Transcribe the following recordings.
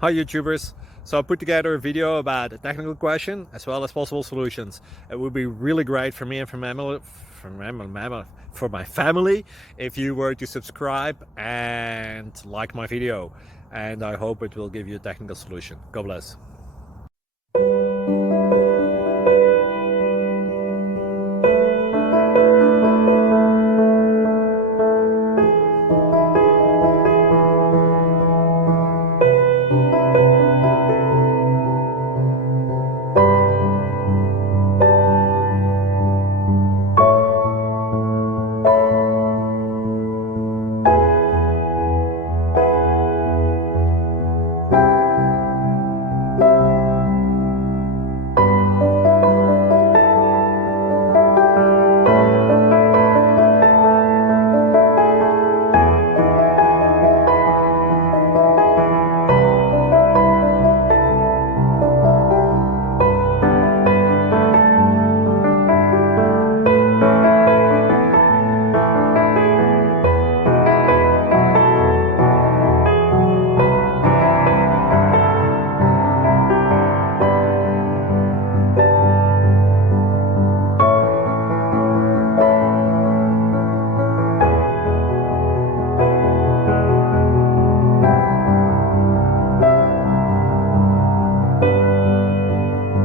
Hi YouTubers! So I put together a video about a technical question as well as possible solutions. It would be really great for me and for my family if you were to subscribe and like my video, and I hope it will give you a technical solution. God bless.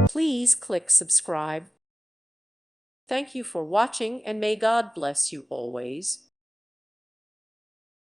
Please click subscribe. Thank you for watching, and may God bless you always.